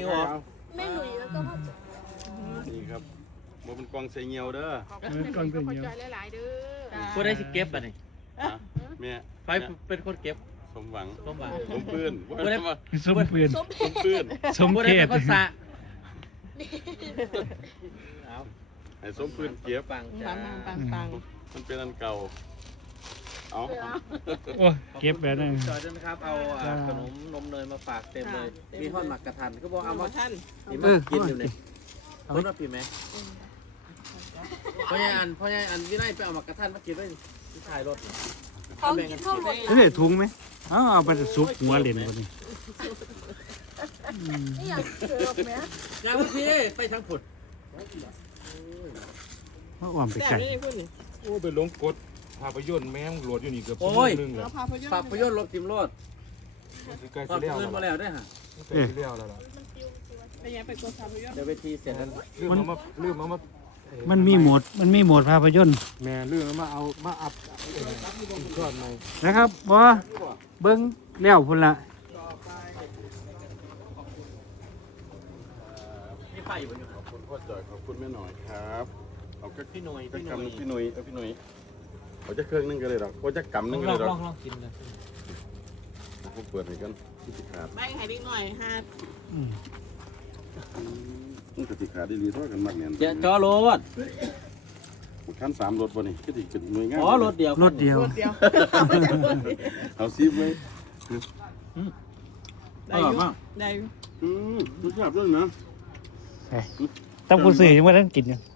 มิวเหรอแม่หนุ่ยแล้วก็พ่อจ๋านี่ครับบ่เป็นกองใส่เงียวเด้อเออก่อนเป็นขอเงี้ยใจหลายๆเด้อผู้ได้สิเก็บอะนี่ฮะแม่ไฟเป็นคนเก็บสมหวังสมหวังสมปืนบ่ผู้ได้ได้ว่าสมปืนส้มสมปืนสมผู้เขได้เป็ตนคนสะเอาให้สมปืนเก็บปังปัจ้างปังปังมันเป็นอันเก่า เอาโอ้เก็บแบบนั้นจอยด้วยนะครับ เอาอ่าขนมนมเนยมาฝากเต็มเลย มีทอดหมักกระทันก็บอกเอาเอามามาท่านนี่มากินอยู่เลยต้นว่าผิดไหมพ่อใหญ่อันพ่อใหญ่อันวิไลไปเอาหมักกระทันมากินไว้ที่ท้ายรถน่ะเขากินข้าวหมดเฮ้ยถุงไหมเอาเอาไปซุปหัวเหรียญคนนี้นี่อยากเจอไหมงานพี่ไปทางผุดว่าอ่อมไปแต่ไก่ไม่ได้พูดนี่โอ้ไปลงกด ภาพยนตร์แม่งโหลดอยู่นี่เกือบโอ้ยนึงแล้เราวพาพยนต์ฝากประโยชน์รถติมรถใกล้ตอสินแล้วคืนมาแล้วแล้วด้วยฮะใกล้สิแล้วแล้วล่ะไปยังไปกดพาพยนต์เดี๋ยวเวทีเสร็จแล้วลืมเอามาลืมเอามามันมีโหมด มันมีโหมดภาพยนตร์แม่ลืมเอามาเอามาอัพยอดใหม่นะครับบ่เบิ้งแล้วพุ่นละมีไฟอยู่บนอยู่ขอบคุณพ่อจอยขอบคุณแม่หน่อยครับ เอาก็พี่หน่วยก็พี่หน่วยกำพี่หนุ่ยเอาพี่หนุ่ย เอาจะเครื่องนึงก็เลยดอกเอาจะกำนึงก็ลเลอยงดลออกงลองกินเลยผมเปิดให้กันที่สิขาดใบให้นิดหน่อยห้าอืมมันก็สิขาดได้รีเท่ากันมากเนี่ยเดี๋ยวจอรถขั้นสามรถบ่นี่ก็สิเป็นหน่วยงานอ๋อรถเดียวรถเดียวรถเดียวเอาไปจากรถเดียวเอาซีบไว้ได้อยู่ได้อยู่อืมรู้จักด้วยนะ ต้องผู้สื่อยังไม่ได้กินอยู่ครั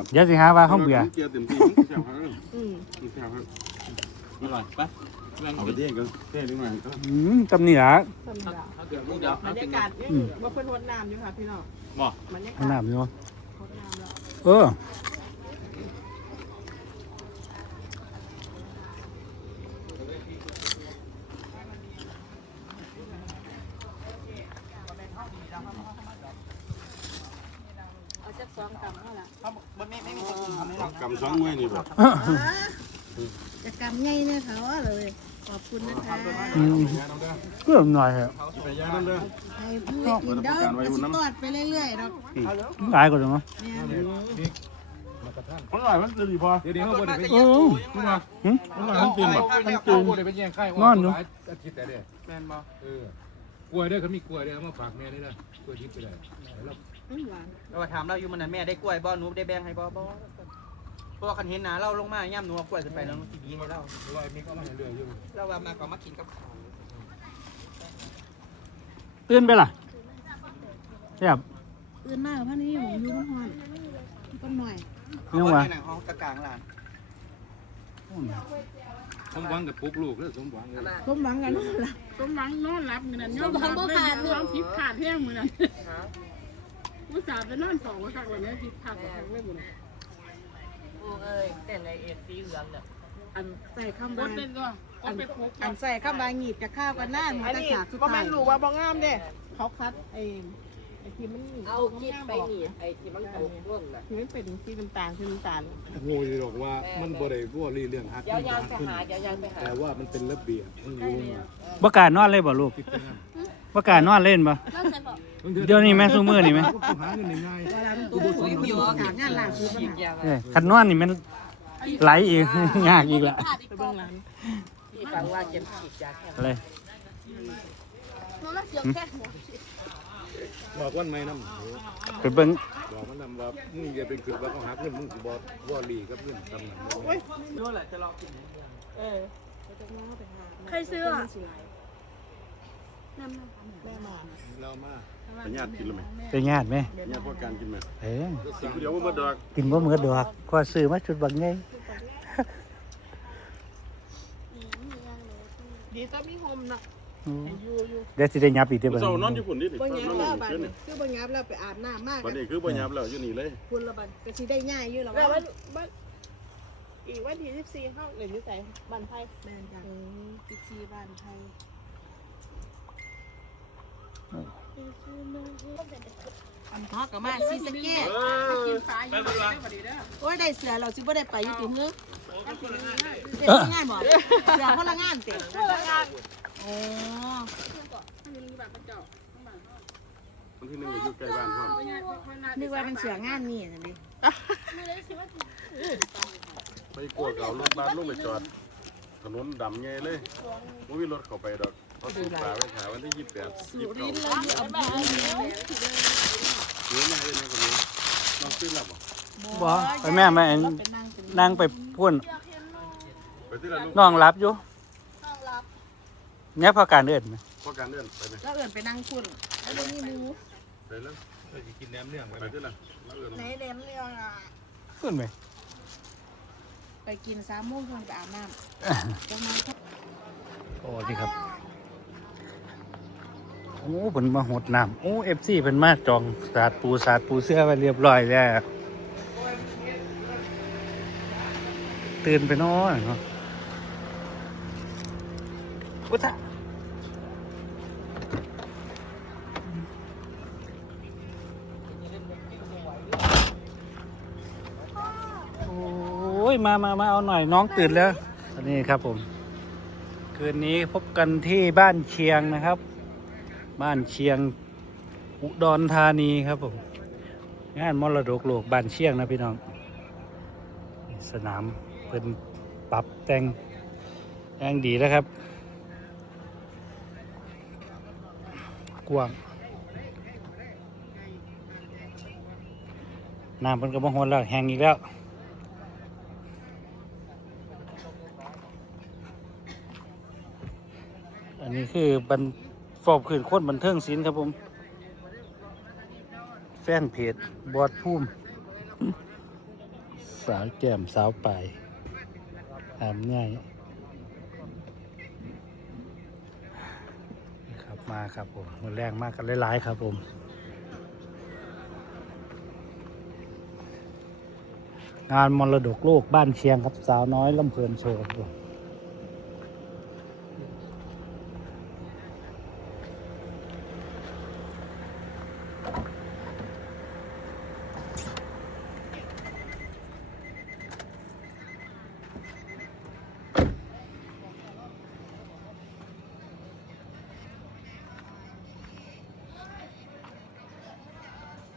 บ เดี๋ยวสิหาว่าข้าวเบื่อเกียร์เต็มที่แซ่บครับอืมแซ่บครับอร่อยปะแม่งเอาไปเด้งกันเด้งนิดหน่อยก็อืมตำนี่ละธรรมดาเดี๋ยวเดี๋ยวบรรยากาศนี่ว่าเพิ่นรดน้ำอยู่ค่ะพี่น้องบ่บรรยากาเอาศน้ำอยู่รดน้ำแล้วเออ เอาสักสองกำเท่าไหร่ กำสองหน่วยนี่บ่จะกำใหญ่เนี่ยเขาเลย ขอบคุณนะคะอืมเพิ่มหน่อยครับไปย่างนั่นเด้อให้ผู้ได้กินเด้อก็สิตอดไปเรื่อยๆเนาะหลายกว่าจังเนาะแม่อร่อยมันจะดีพอเดี๋ยวนี้เขาบ่ได้ไปโอ้หึอร่อยมันกินบ่เขาบ่ได้ไปแย่งไข่นอนอยู่หลายอาทิตย์แต่เด้อแม่นบ่เออกล้วยเด้อเขามีกล้วยเด้อเอามาฝากแม่นี่นะกล้วยทิพย์ไปเลยแล้วอืมหวานเราถามเราอยู่มันนั้นแม่ได้กล้วยบ่หนูได้แบ่งให้บ่บ่ เพราะว่าคันเห็นหนาเราลงมาย่ำหนูเอากล้วยขึ้นไปแล้วหนูสิดีให้เราลอยมีก็มาเรื่อยๆอยู่เราว่ามาก็มากินกับข้าวตื่นไปล่ะแซ่บอื่นมากพันนี้ผมอยู่มันฮอนก็หน่อยเขายังว่าว่าในหนังห้องกลางๆร้านสมหวังกับปลุกลูกเด้อสมหวังเลยสมหวังกันนู่นล่ะสมหวังนอนหลับมือนั้นยอมรับเลยยอมผิดขาดแห้งมือนั้นอุตส่าห์ไปนอนสองวันสักวันนี้ผิดขาดแห้งเลยมือนั้น เอ้ยแต่ในเอซีเหลืองเนี่ยอันใส่ข้าวกบาดเป็นตัวกดไปพกอันใส่ข้าวบาหยีบจะข้าวกันหน้าหนูอันตะนี้ฉากสุดบ่ท้าแม่ยนรู้ว่าบ่งามเด้เขาคัดไอ้ไอ้ที่มันเอาคิดไปหนีไอ้ที่มันตกร่วงน่ะที่มันเป็นสีน้ำตาลสีน้ำตาลงูจะบอกว่ามันบ่ได้บ่รีเรื่องฮักเดี๋ยขึ้วนยางไปขึ้นหาเดี๋ยวยางไปหาแต่ว่ามันเป็นระเบียบมันรู้มาบ่กล้านอนเลยบ่ลูก คิดไปนั่น บ่กล้านอนเล่นบ่แล้วใส่บอกเดี๋ยวนี้แม่ซุมื้อนี่แม่กูหาเงินง่ายเวลาตัวสวยอยู่ฉากงานหลังคือปัญหายางเอ้ยคันนอนนี่มันไหลอีก ยากอีกละไปเบื้องหลังที่ฟังว่าเจ็บฉีดยาแค่อะไรหนูรักเสียงแค่หัวๆบอกวันไม่นำไปเบิ่งบอกมันนำว่ามึงอย่าไปคิดว่าเขาหักเงินมึงสิบ่บ่รีกับเงินตำนั้นรู้แหละจะลองกินเออใครซื้ออะแม่หมอน เรามาเป็นญาติกินหรือไม่เป็นญาติไหมญาติพ่อการกินไหมเอ้ยกินเดี๋ยวมันมาดอกกินบ่เหมือนดอกก็ซื้อมาชุดบักใหญ่ดีต้องมีโฮมนะอืมอยู่อยู่เดี๋ยวสิได้ยับอีกเด้อบัดเจ้านี้นอนอยู่ฝุ่นนี่ดิบ่ยับนอนแล้วอยู่บัดคืนนี้นี่คือบ่ยับแล้วไปอาบน้ำมากบัดนี้คือบ่ยับแล้วอยู่นี่เลยคุณละบัดก็สิได้ง่ายอยู่แล้วแล้วว่าวันวันอีกวันที่สิบสี่เข้าเหลืออยู่ใส่บันไทยแม่นจ้ะสิบสี่บ้านไท ยอันทอกับมาซีสะเกตกินฟ้าอยู่เด้อโอ้ยได้เสือเราสิบ่ได้ไปอยู่ติเฮ้อเด็กงานบ่เสือคนละงานเต็มคนละงานโอ้มีแบบกระเจาะวันที่นึงอยู่ใกล้บ้านพ่อนึกว่ามันเสืองานนี่นั่นดิไปกลัวเก่ารถบัสลงไปจอดถนนดำไงเลยไม่มีรถเข้าไปดอก เขาสูบปลาไปขายวันที่ยี่สิบแปดยี่สิบเก้าเนื้อแม่ได้ไหมคนนี้น้องซื้อหลับบ่บ่ไปแม่มาอันนั่งไปพุ่นไปที่ร้านลูกน้องรับอยู่เนี่ยพอการเดินไหมพ่อการเดินไปไหมแล้วเอื่นไปนั่งคุณแล้วบ่มีหมูไปแล้วเราจะกินแหนมเนื่องไปไปที่ร้านแล้วเอิญไหนเดมเรื่องอะขึ้นไหมไปกินสามโมงเพิ่นไปอาบน้ำจะมาครับโอ้ดีครับ โอ้เพิ่นมาหดน้ำโอ้เอฟซีเพิ่นมาจองสาดปูสาดปูเสื้อไว้เรียบร้อยแล้วตื่นไปนอนเนาะอุทะโอ้ยมามามาเอาหน่อยน้องตื่นแล้วนนี้ครับผม คืนนี้พบกันที่บ้านเชียงนะครับ บ้านเชียงอุดรธานีครับผม งานมรดกโลกบ้านเชียงนะพี่น้อง สนามเป็นปรับแต่งแองดีแล้วครับ กว้างน้ำเป็นกระบองหนแล้วแห้งอีกแล้วอันนี้คือบัน ฟอบขืนคนบันเทิงศิลป์ครับผม แฟนเพจบอดพุ่มสาวแก้มสาวไปลามง่ายครับมาครับผมมือแรงมากกันหลายๆครับผมงานมรดกโลกบ้านเชียงครับสาวน้อยลำเพลินโชว์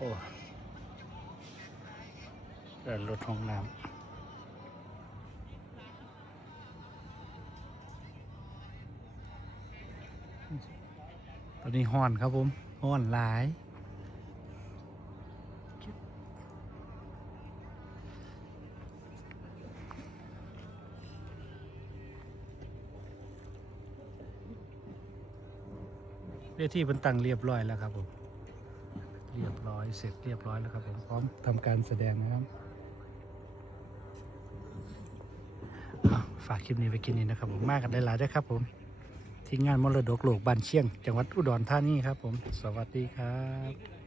อ้เดินรถห้องน้ำตอนนี้ห้อนครับผมห้อนหลาย เวทีเป็นตั้งเรียบร้อยแล้วครับผม เรียบร้อยเสร็จเรียบร้อยแล้วครับผมพร้อมทำการแสดงนะครับฝากคลิปนี้ไว้กินนี้นะครับผมมากกันได้หลายด้วยครับผมที่งานมรดกโลกบ้านเชียง จังหวัดอุดรธานีครับผม สวัสดีครับ